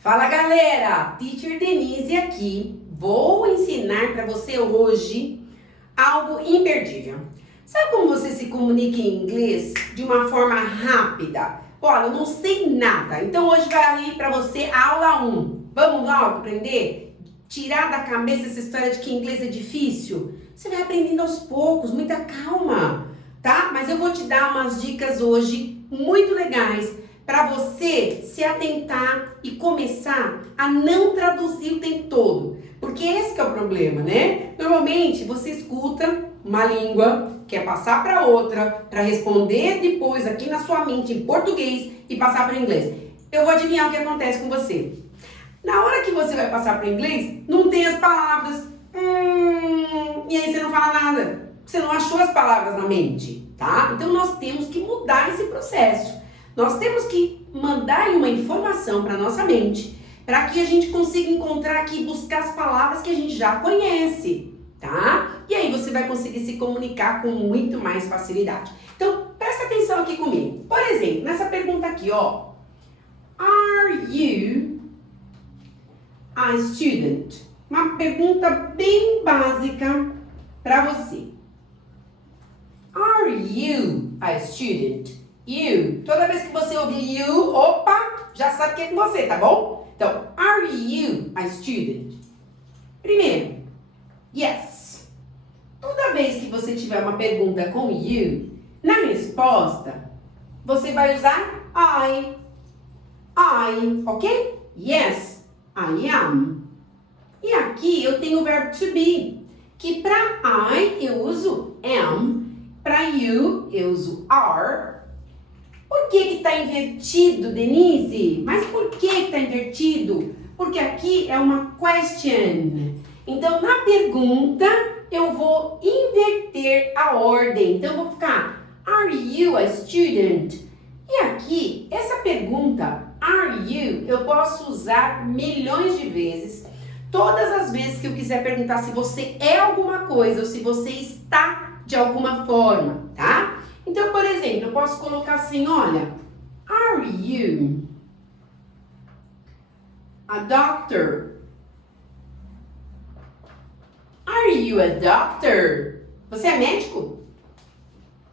Fala galera, Teacher Denise aqui. Vou ensinar para você hoje algo imperdível. Sabe como você se comunica em inglês de uma forma rápida? Olha, eu não sei nada, então hoje vai aí para você a aula 1. Vamos logo aprender? Tirar da cabeça essa história de que inglês é difícil? Você vai aprendendo aos poucos, muita calma, tá? Mas eu vou te dar umas dicas hoje muito legais para você se atentar e começar a não traduzir o tempo todo. Porque esse que é o problema, né? Normalmente você escuta uma língua, quer passar para outra, para responder depois aqui na sua mente em português e passar para inglês. Eu vou adivinhar o que acontece com você. Na hora que você vai passar para inglês, não tem as palavras. E aí você não fala nada. Você não achou as palavras na mente, tá? Então nós temos que mudar esse processo. Nós temos que mandar uma informação para nossa mente, para que a gente consiga encontrar aqui e buscar as palavras que a gente já conhece, tá? E aí você vai conseguir se comunicar com muito mais facilidade. Então, presta atenção aqui comigo. Por exemplo, nessa pergunta aqui, ó. Are you a student? Uma pergunta bem básica para você. Are you a student? You. Toda vez que você ouvir you, opa, já sabe que é com você, tá bom? Então, are you a student? Primeiro, yes. Toda vez que você tiver uma pergunta com you, na resposta, você vai usar I. I, ok? Yes, I am. E aqui eu tenho o verbo to be, que para I eu uso am, para you eu uso are. Por que que tá invertido, Denise? Mas por que tá invertido? Porque aqui é uma question. Então, na pergunta, eu vou inverter a ordem. Então, eu vou ficar, are you a student? E aqui, essa pergunta, are you, eu posso usar milhões de vezes. Todas as vezes que eu quiser perguntar se você é alguma coisa ou se você está de alguma forma, tá? Então, por exemplo, eu posso colocar assim, olha, are you a doctor? Are you a doctor? Você é médico?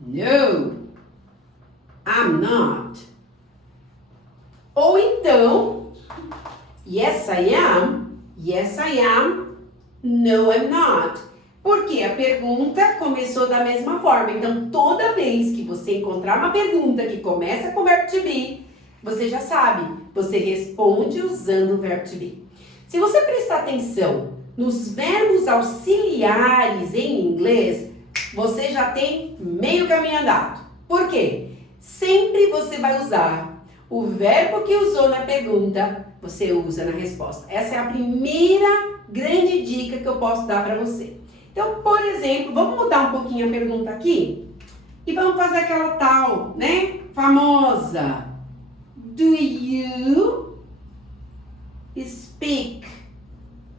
No, I'm not. Ou então, yes I am, yes I am, no I'm not. Porque a pergunta começou da mesma forma. Então, toda vez que você encontrar uma pergunta que começa com o verbo to be, você já sabe, você responde usando o verbo to be. Se você prestar atenção nos verbos auxiliares em inglês, você já tem meio caminho andado. Por quê? Sempre você vai usar o verbo que usou na pergunta, você usa na resposta. Essa é a primeira grande dica que eu posso dar para você. Então, por exemplo, vamos mudar um pouquinho a pergunta aqui e vamos fazer aquela tal, né, famosa. Do you speak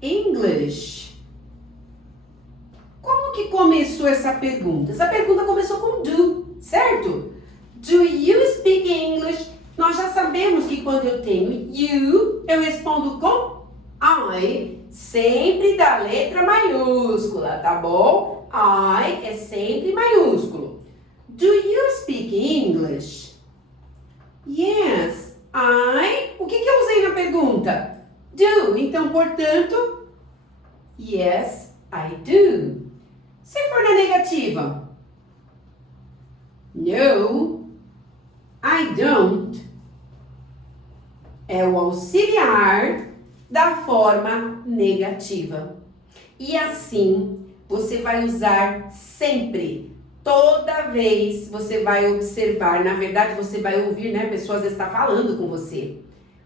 English? Como que começou essa pergunta? Essa pergunta começou com do, certo? Do you speak English? Nós já sabemos que quando eu tenho you, eu respondo com I, sempre da letra maiúscula, tá bom? I é sempre maiúsculo. Do you speak English? Yes, I. O que eu usei na pergunta? Do. Então, portanto, yes, I do. Se for na negativa, no, I don't. É o auxiliar da forma negativa. E assim, você vai usar sempre. Toda vez você vai observar, na verdade você vai ouvir, né? A pessoa às vezes está falando com você.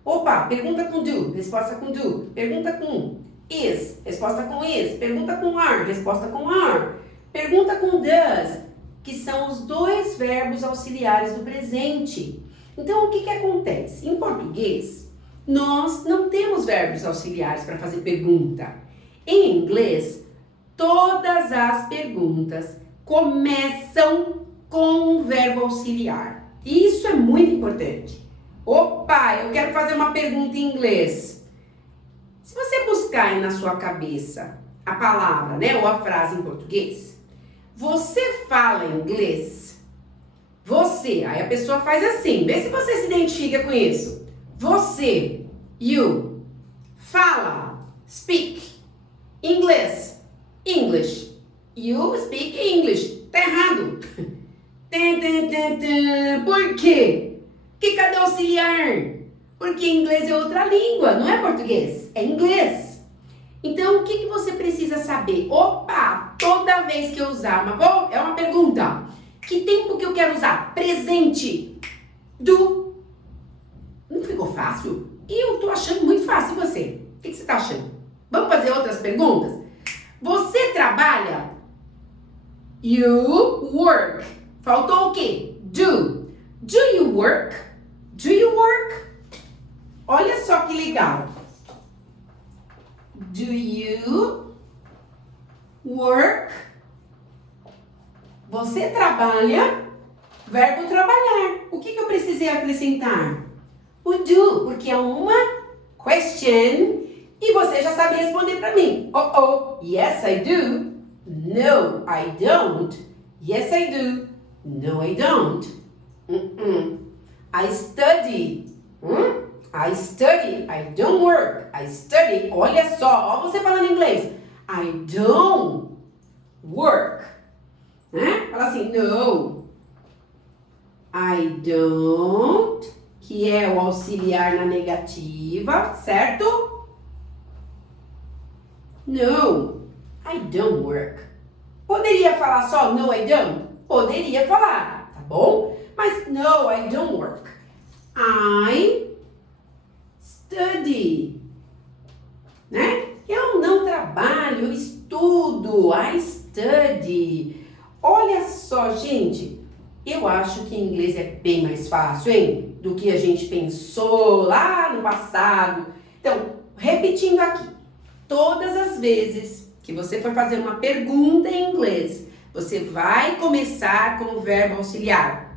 Opa, pergunta com do, resposta com do. Pergunta com is, resposta com is. Pergunta com are, resposta com are. Pergunta com does, que são os dois verbos auxiliares do presente. Então, o que acontece? Em português, nós não temos verbos auxiliares para fazer pergunta. Em inglês, todas as perguntas começam com um verbo auxiliar. E isso é muito importante. Opa, eu quero fazer uma pergunta em inglês. Se você buscar aí na sua cabeça a palavra, né, ou a frase em português, você fala inglês? Você, aí a pessoa faz assim, vê se você se identifica com isso. Você, you, fala, speak, inglês, English. You speak English. Tá errado. Por quê? Porque cadê o auxiliar? Porque inglês é outra língua, não é português, é inglês. Então, o que você precisa saber? Opa, toda vez que eu usar é uma pergunta. Que tempo que eu quero usar? Presente. Do. Não ficou fácil? E eu tô achando muito fácil você. O que você tá achando? Vamos fazer outras perguntas? Você trabalha? You work. Faltou o quê? Do. Do you work? Do you work? Olha só que legal. Do you work? Você trabalha? Verbo trabalhar. O que eu precisei acrescentar? O do, porque é uma question e você já sabe responder para mim. Yes I do. No, I don't. Yes I do. No, I don't. I study. I study. I don't work. I study. Olha só, ó você falando inglês. I don't work. Né? Fala assim, no. I don't, que é o auxiliar na negativa, certo? No, I don't work. Poderia falar só no, I don't? Poderia falar, tá bom? Mas no, I don't work. I study. Né? Eu não trabalho, eu estudo. I study. Olha só, gente. Eu acho que inglês é bem mais fácil, hein? Do que a gente pensou lá no passado. Então, repetindo aqui. Todas as vezes que você for fazer uma pergunta em inglês, você vai começar com o verbo auxiliar.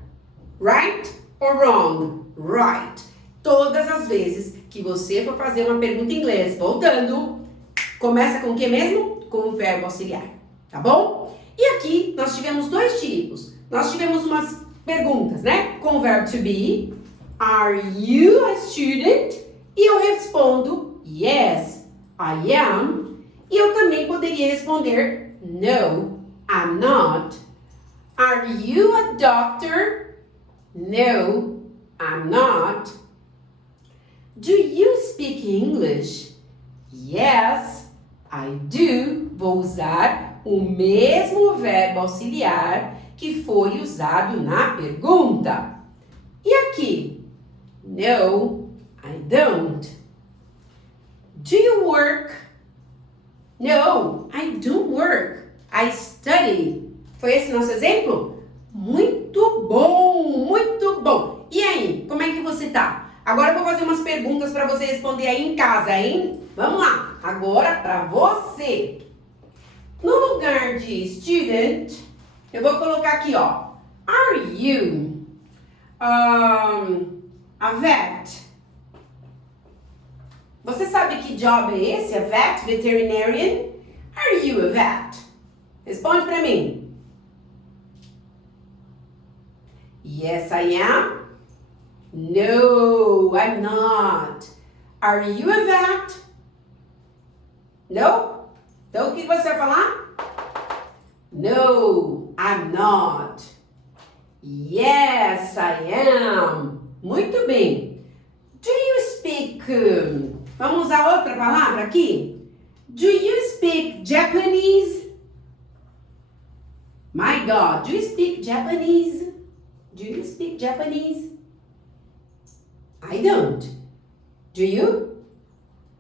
Right or wrong? Right. Todas as vezes que você for fazer uma pergunta em inglês, voltando, começa com o que mesmo? Com o verbo auxiliar. Tá bom? E aqui nós tivemos dois tipos. Nós tivemos umas perguntas, né? Com o verbo to be. Are you a student? E eu respondo, yes, I am. E eu também poderia responder, no, I'm not. Are you a doctor? No, I'm not. Do you speak English? Yes, I do. Vou usar o mesmo verbo auxiliar que foi usado na pergunta. E aqui? No, I don't. Do you work? No, I don't work. I study. Foi esse nosso exemplo? Muito bom, muito bom. E aí, como é que você tá? Agora eu vou fazer umas perguntas para você responder aí em casa, hein? Vamos lá. Agora para você. No lugar de student, eu vou colocar aqui, ó. Are you a vet? Você sabe que job é esse? A vet? Veterinarian? Are you a vet? Responde pra mim. Yes, I am. No, I'm not. Are you a vet? No? Então, o que você vai falar? No, I'm not. Yes, I am. Muito bem. Do you speak... vamos usar outra palavra aqui? Do you speak Japanese? My God, do you speak Japanese? Do you speak Japanese? I don't. Do you?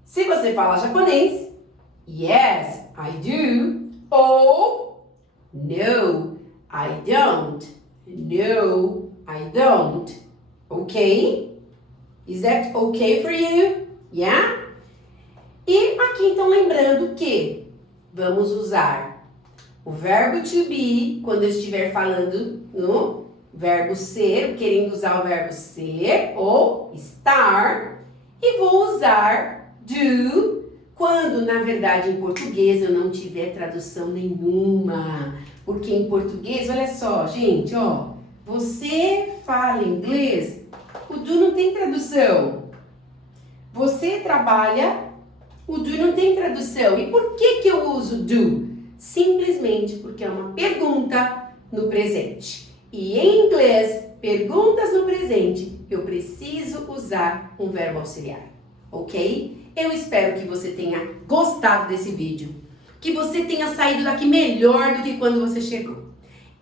Se você fala japonês, yes, I do. Ou, no, I don't. No, I don't. Okay? Is that okay for you? Yeah? E aqui então lembrando que vamos usar o verbo to be quando eu estiver falando no verbo ser, querendo usar o verbo ser ou estar. E vou usar do quando, na verdade, em português eu não tiver tradução nenhuma. Porque em português, olha só, gente, ó. Você fala inglês, o do não tem tradução. Você trabalha, o do não tem tradução. E por que que eu uso do? Simplesmente porque é uma pergunta no presente. E em inglês, perguntas no presente, eu preciso usar um verbo auxiliar, ok? Eu espero que você tenha gostado desse vídeo, que você tenha saído daqui melhor do que quando você chegou.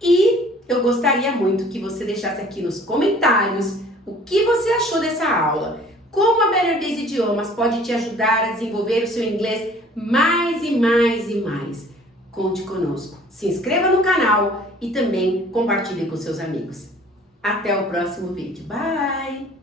E eu gostaria muito que você deixasse aqui nos comentários o que você achou dessa aula, como a Better Days Idiomas pode te ajudar a desenvolver o seu inglês mais e mais e mais. Conte conosco, se inscreva no canal e também compartilhe com seus amigos. Até o próximo vídeo. Bye!